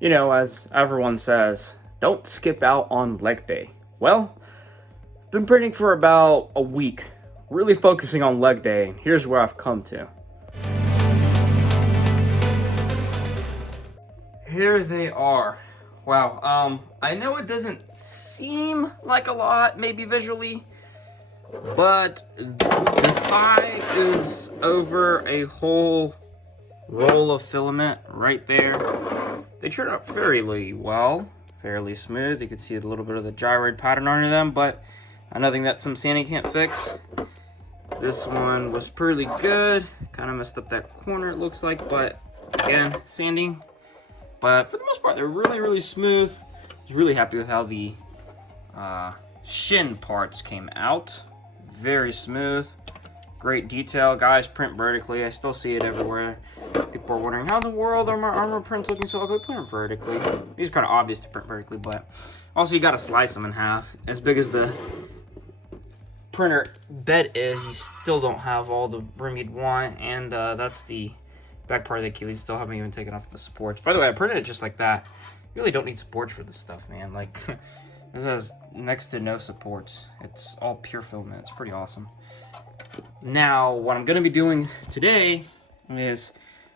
You know, as everyone says, don't skip out on leg day. Well, I've been printing for about a week, really focusing on leg day, and here's where I've come to. Here they are. Wow, I know it doesn't seem like a lot, maybe visually, but the thigh is over a whole roll of filament right there. They turn out fairly well, fairly smooth. You can see a little bit of the gyroid pattern under them, but nothing that some sanding can't fix. This one was pretty good. Kind of messed up that corner, it looks like, but again, sanding. But for the most part, they're really smooth. I was really happy with how the shin parts came out. Very smooth. Great detail. Guys, print vertically. I still see it everywhere. People are wondering, how in the world are my armor prints looking so ugly? Print vertically. These are kind of obvious to print vertically, but also you got to slice them in half. As big as the printer bed is, you still don't have all the room you'd want, and that's the back part of the Achilles. Still haven't even taken off the supports. By the way, I printed it just like that. You really don't need supports for this stuff, man. Like, this has next to no supports. It's all pure filament. It's pretty awesome. Now, what I'm going to be doing today is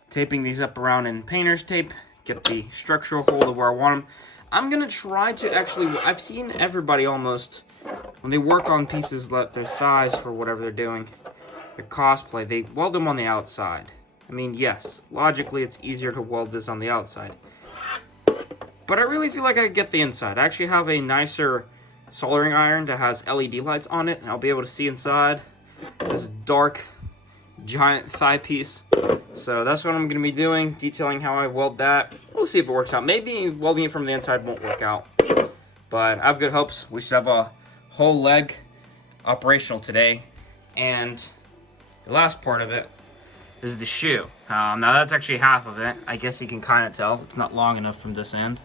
taping these up around in painter's tape, get the structural hole to where I want them. I'm going to try to actually, I've seen everybody almost, when they work on pieces like their thighs for whatever they're doing, their cosplay, they weld them on the outside. I mean, yes, logically it's easier to weld this on the outside. But I really feel like I could get the inside. I actually have a nicer soldering iron that has LED lights on it, and I'll be able to see inside this dark, giant thigh piece. So that's what I'm going to be doing, detailing how I weld that. We'll see if it works out. Maybe welding it from the inside won't work out. But I have good hopes. We should have a whole leg operational today. And the last part of it is the shoe. Now that's actually half of it. I guess you can kind of tell. It's not long enough from this end.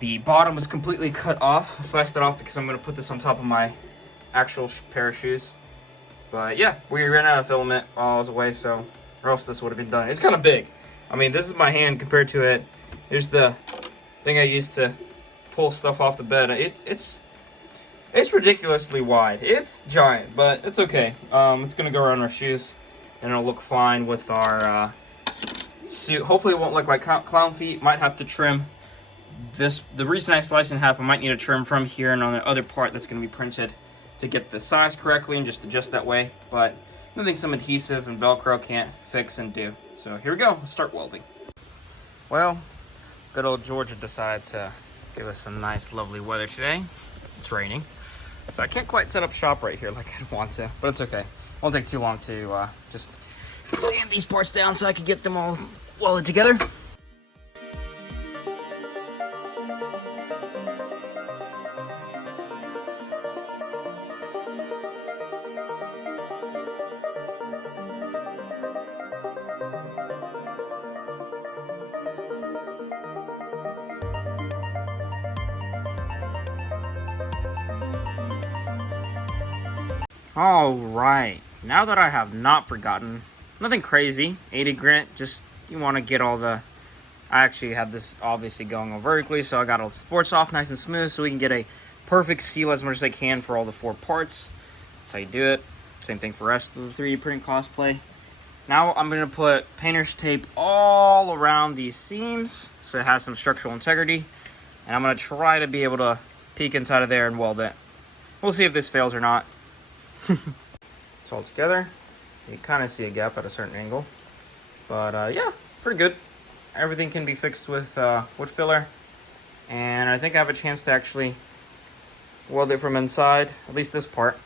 The bottom was completely cut off. I sliced it off because I'm going to put this on top of my actual pair of shoes. But yeah, we ran out of filament while I was away, so or else this would have been done. It's kind of big. I mean, this is my hand compared to it. Here's the thing I used to pull stuff off the bed. It's ridiculously wide. It's giant, but it's okay. It's gonna go around our shoes, and it'll look fine with our suit. Hopefully, it won't look like clown feet. Might have to trim this. The reason I sliced in half, I might need to trim from here and on the other part that's gonna be printed to get the size correctly and just adjust that way, but nothing some adhesive and Velcro can't fix and do. So here we go, let's start welding. Well, good old Georgia decided to give us some nice lovely weather today. It's raining, so I can't quite set up shop right here like I'd want to, but it's okay. Won't take too long to just sand these parts down so I can get them all welded together. Alright, now that I have not forgotten, nothing crazy, 80 grit, just you want to get all the, I actually had this obviously going on vertically, so I got all the supports off nice and smooth so we can get a perfect seal as much as I can for all the 4 parts. That's how you do it. Same thing for the rest of the 3D printing cosplay. Now I'm going to put painter's tape all around these seams so it has some structural integrity, and I'm going to try to be able to peek inside of there and weld it. We'll see if this fails or not. It's all together. You kind of see a gap at a certain angle, but yeah, pretty good. Everything can be fixed with wood filler, and I think I have a chance to actually weld it from inside, at least this part.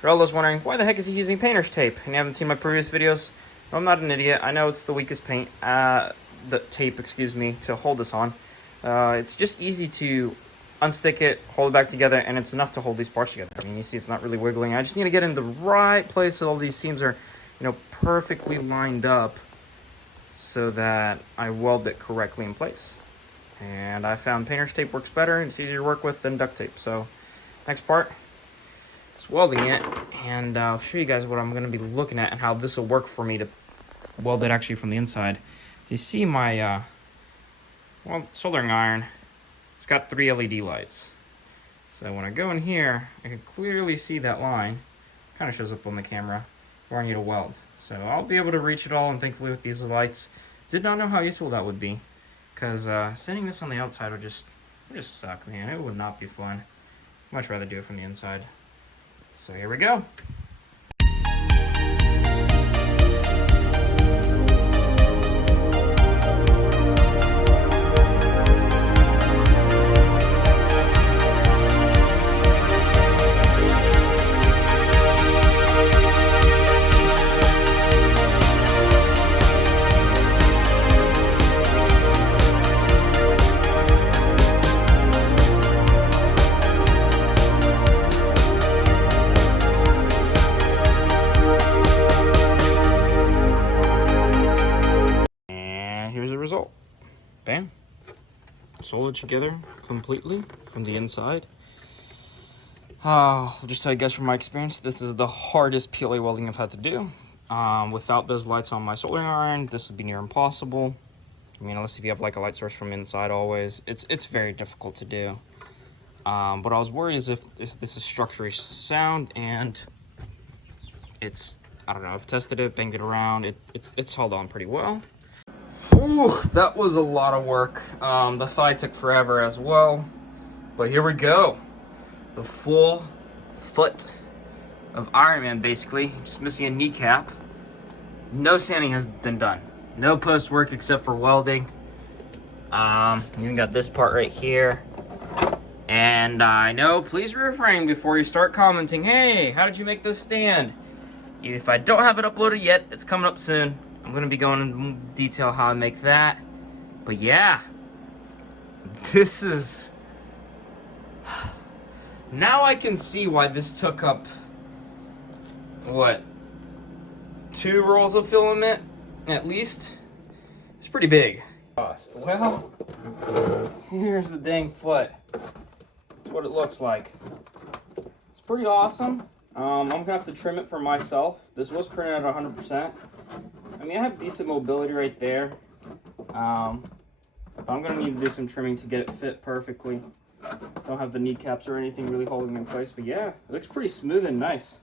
For all those wondering, why the heck is he using painter's tape? And you haven't seen my previous videos? No, I'm not an idiot. I know it's the weakest paint, the tape, excuse me, to hold this on. It's just easy to unstick it, hold it back together, and it's enough to hold these parts together. I mean, you see it's not really wiggling. I just need to get in the right place so all these seams are, you know, perfectly lined up so that I weld it correctly in place. And I found painter's tape works better and it's easier to work with than duct tape. So next part is welding it, and I'll show you guys what I'm going to be looking at and how this will work for me to weld it actually from the inside. You see my well, soldering iron, it's got 3 LED lights. So when I go in here, I can clearly see that line. Kind of shows up on the camera where I need to weld. So I'll be able to reach it all, and thankfully with these lights, did not know how useful that would be. Because sending this on the outside would just suck, man. It would not be fun. Much rather do it from the inside. So here we go. Here's the result. Bam. Soldered together completely from the inside. Just so I guess from my experience, this is the hardest PLA welding I've had to do. Without those lights on my soldering iron, this would be near impossible. I mean, unless if you have like a light source from inside always, it's very difficult to do. What I was worried is if this is structurally sound, and I don't know, I've tested it, banged it around, it's held on pretty well. Ooh, that was a lot of work. The thigh took forever as well, but here we go. The full foot of Ironman, basically, just missing a kneecap. No sanding has been done. No post work except for welding. Even got this part right here. And I know, please refrain before you start commenting, hey, how did you make this stand? If I don't have it uploaded yet, it's coming up soon. I'm going to be going into detail how I make that. But yeah, this is... Now I can see why this took up, what, 2 rolls of filament at least? It's pretty big. Well, here's the dang foot. That's what it looks like. It's pretty awesome. I'm going to have to trim it for myself. This was printed at 100%. I mean, I have decent mobility right there. But I'm going to need to do some trimming to get it fit perfectly. Don't have the kneecaps or anything really holding in place. But yeah, it looks pretty smooth and nice.